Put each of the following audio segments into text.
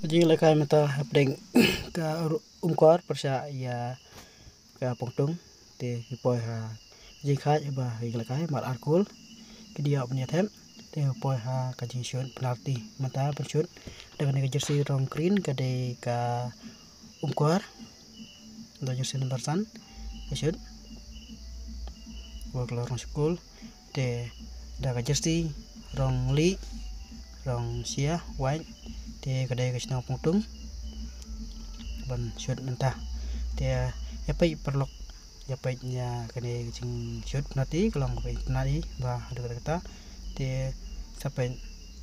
Jing lekai mata hapdeng ka umkor persa ya ka pongtung te poi ha jing khai ba jing lekai mar arkul ke dia punya tem te poi ha ka jing shot penalti mata bershot dengan jersey rong green ke de ka umkor do jersey number san shot gol rong school te da ka jersey rong li rong sia white te kedai ke sino pungtung ban shot mentah te ya pai perlok ya pai nya kedai cing shot nanti kelong pai nari ba ada kata te sampai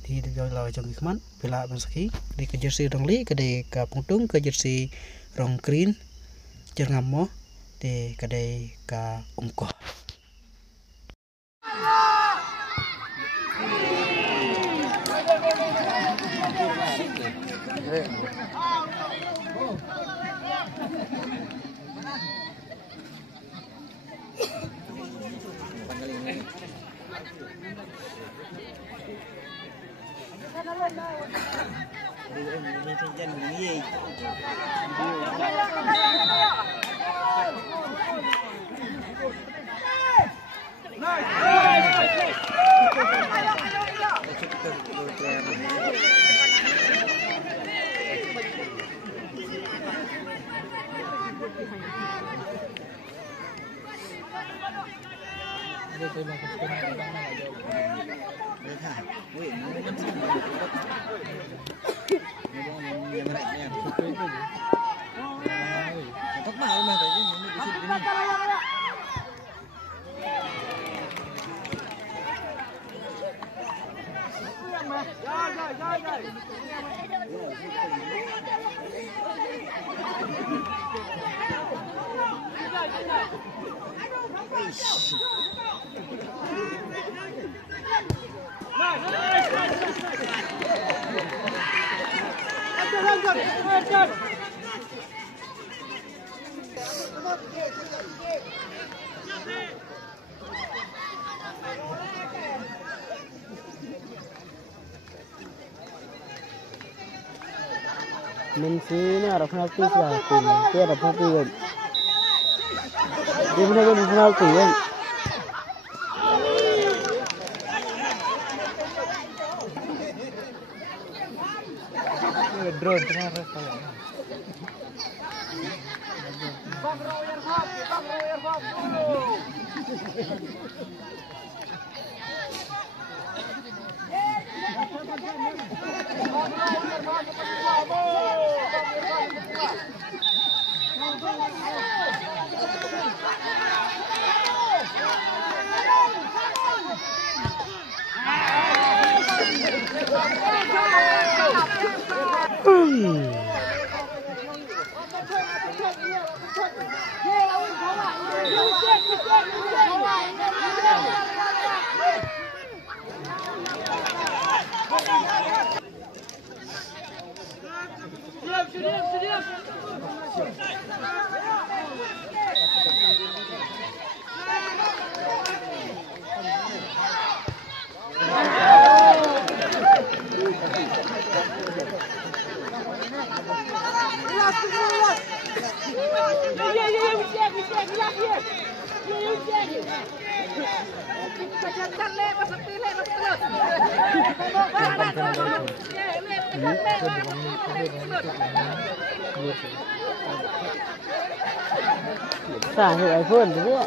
di lawan jong kman pela bansaki di ke jersey rong li kedai ka pungtung ke jersey rong green jerngamo te kedai ka umko mình xin là penalti là cùng kia là penalti rồi đi bên đây penalti rồi drone kenapa Bang Royer Fab dulu xài hết iPhone thế ạ,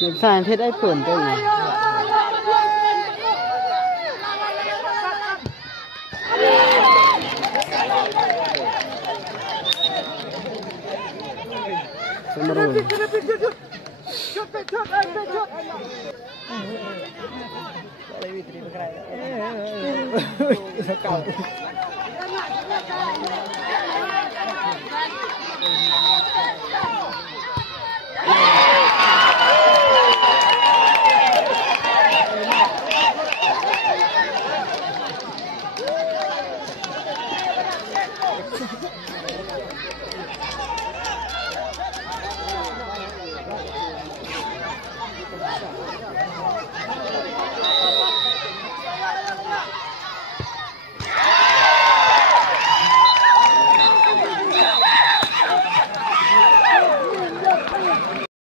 mình xài hết iPhone đây này.